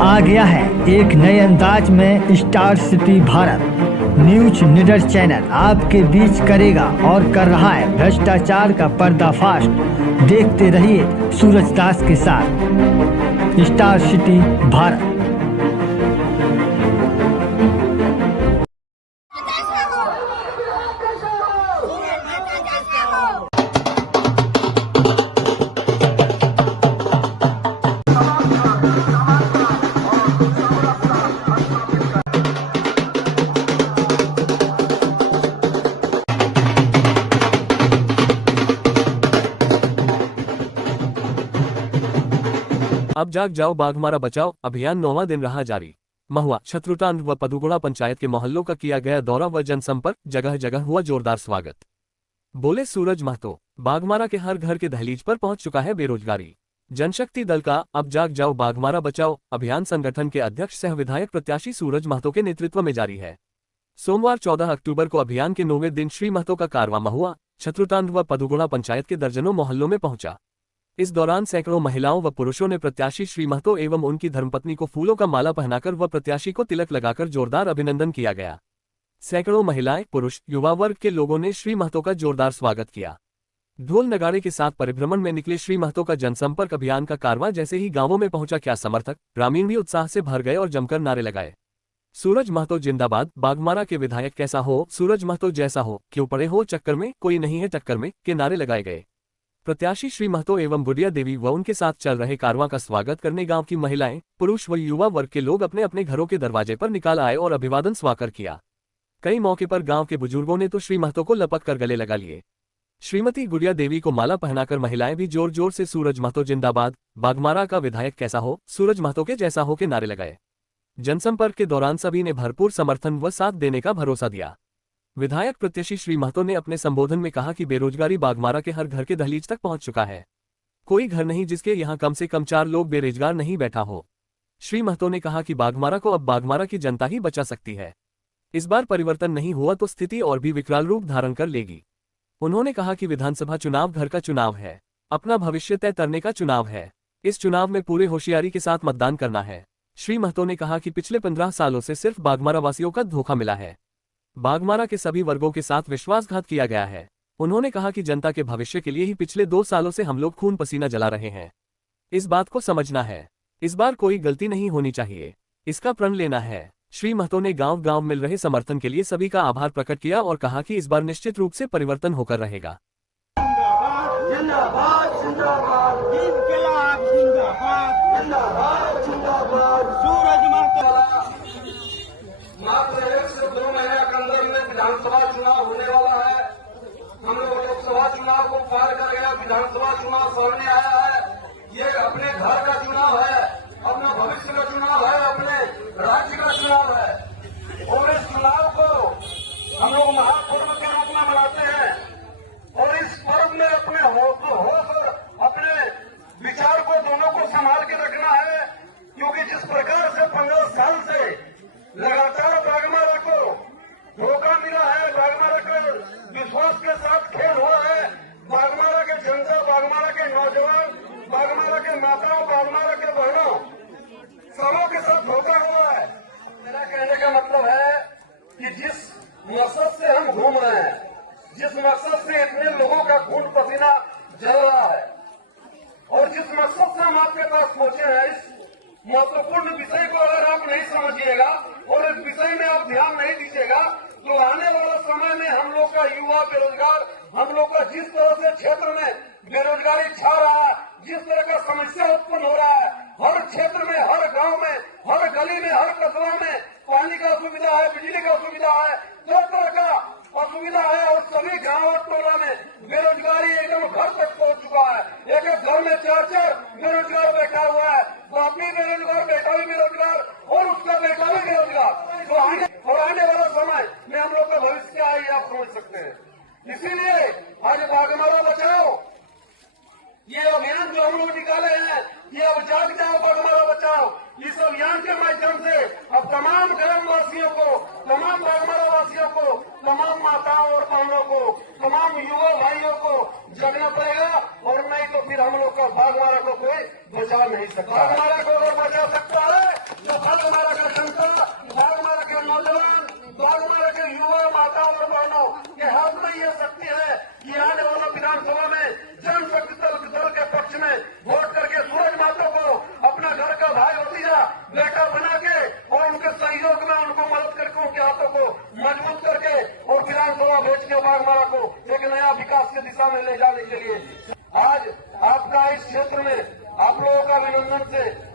आ गया है एक नए अंदाज में स्टार सिटी भारत। न्यूज निडर चैनल आपके बीच करेगा और कर रहा है भ्रष्टाचार का पर्दाफाश। देखते रहिए सूरज दास के साथ स्टार सिटी भारत। अब जाग जाओ बाघमारा बचाओ अभियान 9वां दिन रहा जारी। महुआ, शत्रुतान व पदुगुड़ा पंचायत के मोहल्लों का किया गया दौरा व जनसंपर्क, जगह जगह हुआ जोरदार स्वागत। बोले सूरज महतो, बाघमारा के हर घर के दहलीज पर पहुंच चुका है बेरोजगारी। जनशक्ति दल का अब जाग जाओ बाघमारा बचाओ अभियान संगठन के अध्यक्ष सह विधायक प्रत्याशी सूरज महतो के नेतृत्व में जारी है। सोमवार 14 अक्टूबर को अभियान के 9वें दिन श्री महतो का कारवां महुआ, शत्रुतान व पदुगुड़ा पंचायत के दर्जनों मोहल्लों में पहुंचा। इस दौरान सैकड़ों महिलाओं व पुरुषों ने प्रत्याशी श्री महतो एवं उनकी धर्मपत्नी को फूलों का माला पहनाकर व प्रत्याशी को तिलक लगाकर जोरदार अभिनंदन किया गया। सैकड़ों महिलाएं, पुरुष, युवा वर्ग के लोगों ने श्री महतो का जोरदार स्वागत किया। ढोल नगाड़े के साथ परिभ्रमण में निकले श्री महतो का जनसंपर्क अभियान का कारवां जैसे ही गांवों में पहुंचा, क्या समर्थक ग्रामीण भी उत्साह से भर गए और जमकर नारे लगाए। सूरज महतो जिंदाबाद, बाघमारा के विधायक कैसा हो, सूरज महतो जैसा हो, क्यों पड़े हो चक्कर में, कोई नहीं है टक्कर में के नारे लगाए गए। प्रत्याशी श्री महतो एवं बुढ़िया देवी व उनके साथ चल रहे कारवां का स्वागत करने गांव की महिलाएं, पुरुष व युवा वर्ग के लोग अपने अपने घरों के दरवाजे पर निकाल आए और अभिवादन स्वागत किया। कई मौके पर गांव के बुजुर्गों ने तो श्री महतो को लपक कर गले लगा लिए। श्रीमती गुड़िया देवी को माला पहनाकर महिलाएं भी जोर जोर से सूरज महतो जिंदाबाद, बाघमारा का विधायक कैसा हो, सूरज महतो के जैसा हो के नारे लगाए। जनसंपर्क के दौरान सभी ने भरपूर समर्थन व साथ देने का भरोसा दिया। विधायक प्रत्याशी श्री महतो ने अपने संबोधन में कहा कि बेरोजगारी बाघमारा के हर घर के दहलीज तक पहुंच चुका है। कोई घर नहीं जिसके यहां कम से कम 4 लोग बेरोजगार नहीं बैठा हो। श्री महतो ने कहा कि बाघमारा को अब बाघमारा की जनता ही बचा सकती है। इस बार परिवर्तन नहीं हुआ तो स्थिति और भी विकराल रूप धारण कर लेगी। उन्होंने कहा कि विधानसभा चुनाव घर का चुनाव है, अपना भविष्य तय करने का चुनाव है। इस चुनाव में पूरे होशियारी के साथ मतदान करना है। श्री महतो ने कहा कि पिछले 15 सालों से सिर्फ बाघमारा वासियों का धोखा मिला है। बाघमारा के सभी वर्गों के साथ विश्वासघात किया गया है। उन्होंने कहा कि जनता के भविष्य के लिए ही पिछले 2 सालों से हम लोग खून पसीना जला रहे हैं। इस बात को समझना है। इस बार कोई गलती नहीं होनी चाहिए, इसका प्रण लेना है। श्री महतो ने गांव गांव मिल रहे समर्थन के लिए सभी का आभार प्रकट किया और कहा कि इस बार निश्चित रूप से परिवर्तन होकर रहेगा। विधानसभा चुनाव होने वाला है। हम लोग लोकसभा चुनाव को पार कर गया, विधानसभा चुनाव सामने आया है। ये अपने घर का चुनाव है, अपना भविष्य का चुनाव है, अपने राज्य का चुनाव है। और इस चुनाव को हम लोग महापर्व के रूप में मनाते हैं और इस पर्व में अपने होश और अपने विचार को दोनों को संभाल के रखना है, क्योंकि जिस प्रकार से 15 साल से लगातार बाघमारा को धोखा मिला है, बाघमारा के विश्वास के साथ खेल हुआ है, बाघमारा के जनता, बाघमारा के नौजवान, बाघमारा के माताओं, बाघमारा के बहनों सबों के साथ धोखा हुआ है। मेरा कहने का मतलब है कि जिस मकसद से हम घूम रहे हैं, जिस मकसद से इतने लोगों का खून पसीना जल रहा है और जिस मकसद से हम आपके पास पहुंचे हैं, इस महत्वपूर्ण विषय को अगर आप नहीं समझिएगा और इस विषय में आप ध्यान नहीं दीजिएगा तो आने वाला समय में हम लोग का युवा बेरोजगार, हम लोग का जिस तरह से क्षेत्र में बेरोजगारी छा रहा है, जिस तरह का समस्या उत्पन्न हो रहा है, हर क्षेत्र में, हर गांव में, हर गली में, हर कस्बा में पानी का असुविधा है, बिजली का असुविधा है, हर तरह का असुविधा है और सभी गांव और टोला में बेरोजगारी एकदम घर तक पहुंच चुका है। एक एक घर में 4-4 बेरोजगार बैठा हुआ है, बाप भी बेरोजगार, बेटा भी बेरोजगार और उसका बेटा भी बेरोजगार। तो आने वाला समय में हम लोग का भविष्य क्या है आप समझ सकते हैं। इसीलिए आज बाघमारा बचाओ ये अभियान जो हम लोग निकाले हैं, ये अब जाग जाओ बाघमारा बचाओ, इस अभियान के माध्यम से अब तमाम ग्रामवासियों को, तमाम बाघमारा वासियों को, तमाम माताओं और बहनों को, तमाम युवा भाइयों को जगना पड़ेगा और नहीं तो फिर हम लोग का बाघमारा को कोई बचा नहीं सकता। बाघमारा को अगर बचा सकता है युवाओं के हाथों को मजबूत करके और विधानसभा भेज के बागमारा को एक नया विकास की दिशा में ले जाने के लिए आज आपका इस क्षेत्र में आप लोगों का अभिनंदन से